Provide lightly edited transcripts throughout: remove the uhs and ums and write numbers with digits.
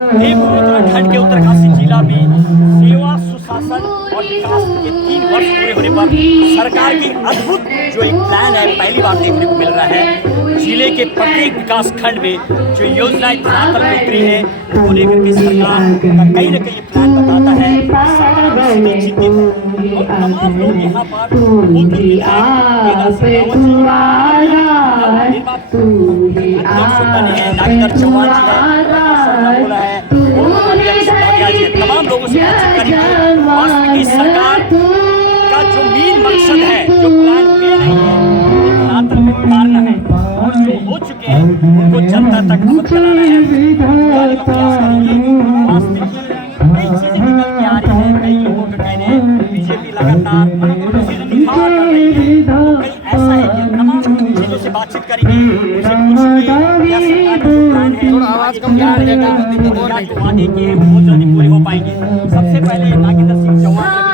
उत्तराखंड के उत्तरकाशी जिला में सेवा, सुशासन और विकास के 3 वर्ष पूरे होने पर सरकार की अद्भुत जो एक प्लान है पहली बार देखने को मिल रहा है। जिले के प्रत्येक विकास खंड में जो योजनाएं धरातल पर उतरी है वो लेकर के सरकार का कहीं न कहीं प्लान बताता है। सरकार चिंतित है और तमाम लोग यहाँ पर डॉक्टर चौहान जी है, तमाम लोगों से बातचीत करेंगे। वास्तविक सरकार का जो मेन मकसद है, जो प्लान दे रही है, धरातल में उतारना है और जो हो चुके हैं उनको जनता तक अवगत कराना है। प्रयास करेंगे। वास्तविक कई चीजें निकल के आ रही है, कई लोगों का कहना है बीजेपी लगातार दिखावा कर रही है, तो कहीं ऐसा है कि तमाम चीजों से बातचीत करेंगे, उनसे पूछेंगे क्या सरकार का प्लान है, आवाज कम क्या रहेगा, जो वादे किए हैं बहुत जल्दी पूरे हो पाएंगे। सबसे पहले नागेंद्र सिंह चौहान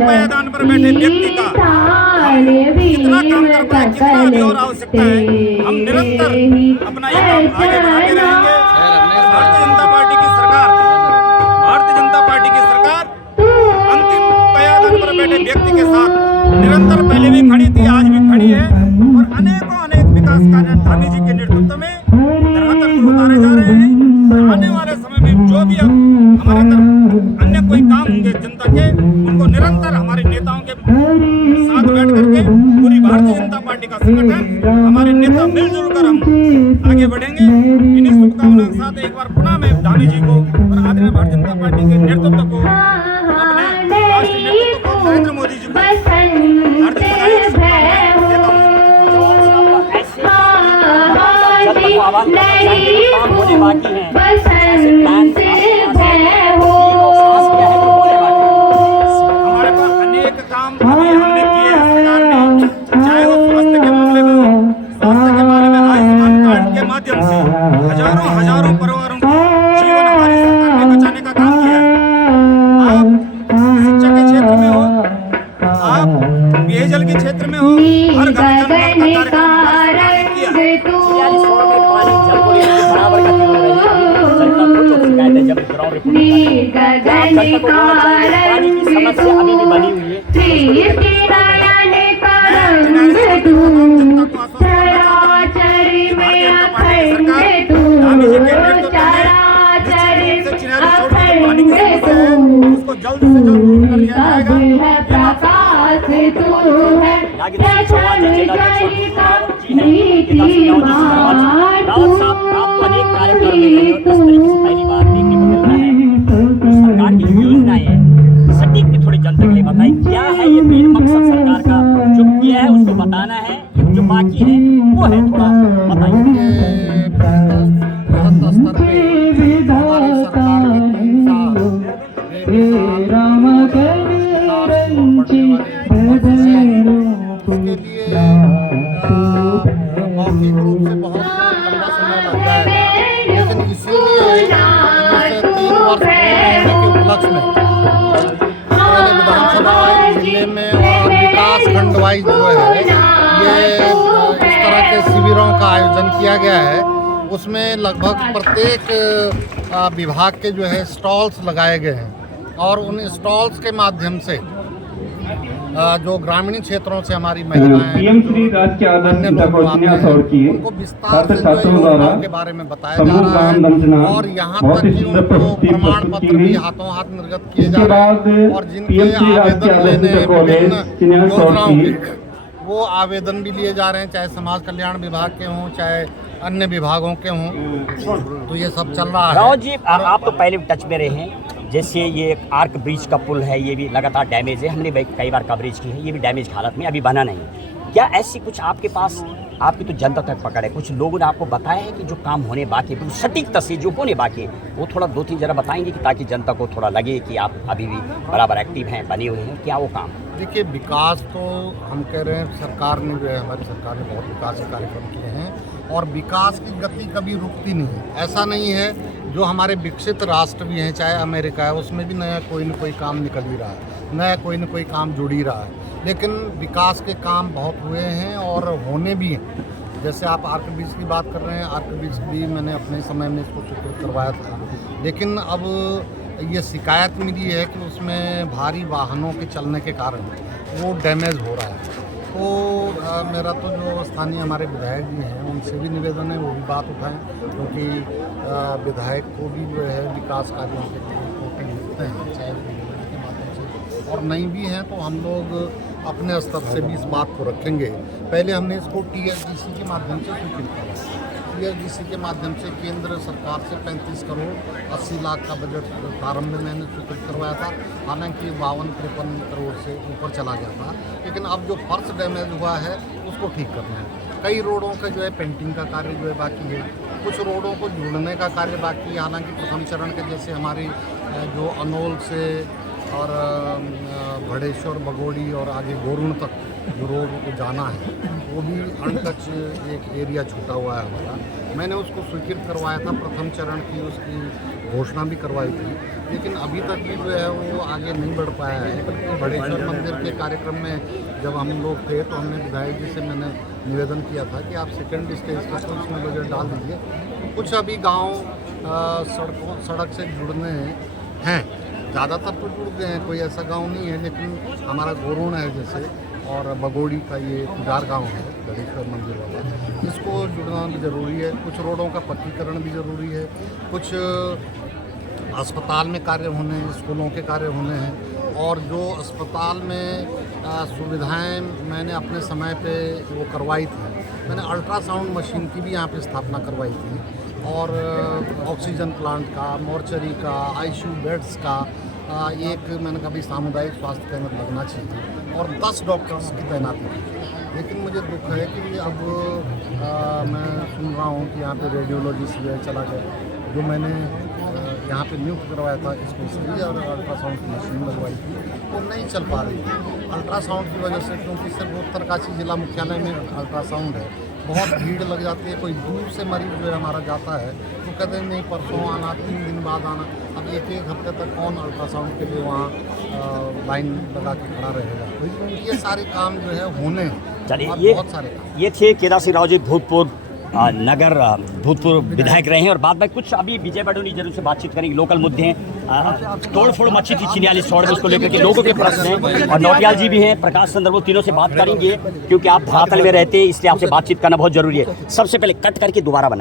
पायदान पर बैठे व्यक्ति का कितना काम कर पाए, कितना अभी और आवश्यकता है। हम निरंतर अपना ये काम आगे बढ़ाते रहेंगे। भारतीय जनता पार्टी की सरकार अंतिम पायदान पर बैठे व्यक्ति के साथ निरंतर पहले भी खड़ी थी, आज भी खड़ी है और अनेक विकास कार्य धामी जी के नेतृत्व में धरातल पर उतारे जा रहे हैं। आने वाले समय में जो भी हमारे अंदर अन्य कोई काम होंगे जनता के, उनको निरंतर हमारे नेताओं के साथ बैठ करके पूरी भारतीय जनता पार्टी का संगठन, हमारे नेता मिलजुल कर हम आगे बढ़ेंगे। इन्हीं शुभकामनाओं के साथ एक बार पुनः मैं धामी जी को और आदरणीय भारतीय जनता पार्टी के नेतृत्व को, अपने राष्ट्रीय नेतृत्व को, नरेंद्र मोदी जी को हार्दिक बधाई और शुभकामनाएं देता हूँ। काम होने बाकी है, हमारे पास अनेक काम अभी हमने किए हैं सरकार ने, चाहे वो स्वास्थ्य के मामले में हो, स्वास्थ्य के मामले में आयुष्मान कार्ड के माध्यम से हजारों परिवारों का जीवन हमारी सरकार ने बचाने का काम किया है। आप शिक्षा के क्षेत्र में हो, आप पेयजल के क्षेत्र में हो, हर घर जल का कार्यक्रम हमारी सरकार ने किया है। पानी जल को लेकर बराबर का क्यों रही है, जनता को तो शिकायत है। जब ग्राउंड रिपोर्ट पानी की समस्या अभी भी बनी हुई है। उसको जल्द से जल्द दूर कर दिया जाएगा। रावत साहब आपको अनेक कार्यक्रम में रहे और इस तरीके से पहली बार देखने को मिल रहा है। सरकार की जो योजनाएं है सटीक में थोड़ी जनता के लिए बताइए, क्या है ये मेन मकसद सरकार का, जो किया है उसको बताना है, जो बाकी है वो है थोड़ा बताइए। स्तर पे हमारी सरकार उसके लिए मौखिक रूप से बहुत लंबा समय लग जाएगा, लेकिन इसीलिए 3 वर्ष होने के उपलक्ष्य में विधानसभा जिले में और विकास खंड वाइज जो है ये इस तरह के शिविरों का आयोजन किया गया है। उसमें लगभग प्रत्येक विभाग के जो है स्टॉल्स लगाए गए हैं और उन स्टॉल्स के माध्यम से जो ग्रामीण क्षेत्रों से हमारी महिलाएं पीएम श्री राजकीय आदर्श अन्य विद्या लोग कोचिंग आते हैं, सौर की उनको विस्तार से छात्र जो है द्वारा योजनाओं के बारे में बताया जा समूह रहा गान वंदना है और यहाँ बहुत तक ही कि सुंदर उनको प्रस्तुति प्रमाण प्रस्तुत पत्र की भी गई। हाथों हाथ निर्गत किए इसके जा रहे बाद हैं और जिनके पीएम श्री राजकीय आवेदन आदर्श लेने विद्या कॉलेज विभिन्न चिन्या सौर योजनाओं की के वो आवेदन भी लिए जा रहे हैं, चाहे समाज कल्याण विभाग के हों चाहे अन्य विभागों के हों, तो ये सब चल रहा है। राव जी आप तो पहले भी टच में रहे हैं, जैसे ये एक आर्क ब्रिज का पुल है, ये भी लगातार डैमेज है, हमने कई बार कवरेज की है, ये भी डैमेज हालत में अभी बना नहीं। क्या ऐसी कुछ आपके पास, आपकी तो जनता तक पकड़ है, कुछ लोगों ने आपको बताया है कि जो काम होने बाकी है सटीकता से जो होने बाकी है वो थोड़ा 2-3 जरा बताएंगे कि ताकि जनता को थोड़ा लगे कि आप अभी भी बराबर एक्टिव हैं, बने हुए हैं, क्या वो काम? देखिए, विकास तो हम कह रहे हैं, सरकार ने जो है, हमारी सरकार ने बहुत विकास के कार्यक्रम किए हैं और विकास की गति कभी रुकती नहीं है। ऐसा नहीं है, जो हमारे विकसित राष्ट्र भी हैं, चाहे अमेरिका है, उसमें भी नया कोई न कोई काम निकल ही रहा है, नया कोई न कोई काम जुड़ ही रहा है। लेकिन विकास के काम बहुत हुए हैं और होने भी हैं। जैसे आप आर्क ब्रिज की बात कर रहे हैं, आर्क ब्रिज भी मैंने अपने समय में इसको स्वीकृत करवाया था, लेकिन अब ये शिकायत मिली है कि उसमें भारी वाहनों के चलने के कारण वो डैमेज हो रहा है। तो मेरा तो जो स्थानीय हमारे विधायक जी हैं उनसे भी निवेदन है, वो भी बात उठाएं, क्योंकि विधायक को भी जो है विकास कार्यों के लिए रिपोर्टें लिखते हैं, चाहे योजना के माध्यम से और नहीं भी हैं, तो हम लोग अपने स्तर से भी इस बात को रखेंगे। पहले हमने इसको TSDC के माध्यम से स्वीकृत किया। TSDC के माध्यम से केंद्र सरकार से 35 करोड़ 80 लाख का बजट प्रारंभ में मैंने स्वीकृत करवाया था, हालांकि 52-53 करोड़ से ऊपर चला गया था। लेकिन अब जो फर्श डैमेज हुआ है उसको ठीक करना है। कई रोडों का जो है पेंटिंग का कार्य जो है बाकी है, कुछ रोडों को जोड़ने का कार्य बाकी है। हालांकि प्रथम चरण के जैसे हमारी जो अनोल से और भड़ेश्वर बगोड़ी और आगे गोरुण तक जो रोड को जाना है, वो भी अनटच एक एरिया छूटा हुआ है हमारा। मैंने उसको स्वीकृत करवाया था, प्रथम चरण की उसकी घोषणा भी करवाई थी, लेकिन अभी तक भी जो है वो आगे नहीं बढ़ पाया है। बल्कि भड़ेश्वर मंदिर के कार्यक्रम में जब हम लोग थे तो हमने विधायक जी से मैंने निवेदन किया था कि आप सेकेंड स्टेज का तो उसमें बजट डाल दीजिए। तो कुछ अभी गाँव सड़क से जुड़ने हैं, ज़्यादातर तो जुड़ गए हैं, कोई ऐसा गांव नहीं है, लेकिन हमारा गोरुण है जैसे और बगोड़ी का ये पुजार गांव है गणेश्वर मंदिर वाला, इसको जुड़ना भी ज़रूरी है। कुछ रोडों का पक्कीकरण भी ज़रूरी है, कुछ अस्पताल में कार्य होने हैं, स्कूलों के कार्य होने हैं, और जो अस्पताल में सुविधाएं मैंने अपने समय पे वो करवाई थी। मैंने अल्ट्रासाउंड मशीन की भी यहाँ पे स्थापना करवाई थी और ऑक्सीजन प्लांट का, मॉर्चरी का, ICU बेड्स का, एक मैंने कहा भी सामुदायिक स्वास्थ्य केंद्र लगना चाहिए और 10 डॉक्टर्स की तैनाती की। लेकिन मुझे दुख है कि अब मैं सुन रहा हूँ कि यहाँ पे रेडियोलॉजिस्ट जो है चला गया, जो मैंने यहाँ पे नियुक्त करवाया था स्पेशली और अल्ट्रासाउंड की मशीन लगवाई थी, वो नहीं चल पा रही थी अल्ट्रासाउंड की वजह से, क्योंकि सिर्फ उत्तरकाशी जिला मुख्यालय में अल्ट्रासाउंड है, बहुत भीड़ लग जाती है। कोई दूर से मरीज जो है हमारा जाता है तो कहते हैं नहीं परसों आना, 3 दिन बाद आना। अब एक हफ्ते तक कौन अल्ट्रासाउंड के लिए वहाँ लाइन लगा के खड़ा रहेगा? ये सारे काम जो है होने हैं। चलिए, बहुत सारे काम। ये थे केदार सिंह राव जी, भूतपूर्व विधायक रहे हैं। और बाद में कुछ अभी विजय बडोनी जरूर से बातचीत करेंगे, लोकल मुद्दे हैं, तोड़फोड़ मची थी चिन्याली सौड़ में, उसको लेकर के लोगों के प्रश्न हैं, और नौटियाल जी भी हैं, प्रकाश चंद्र, वो तीनों से बात करेंगे, क्योंकि आप धरातल में रहते हैं इसलिए आपसे बातचीत करना बहुत जरूरी है। सबसे पहले कट करके दोबारा बना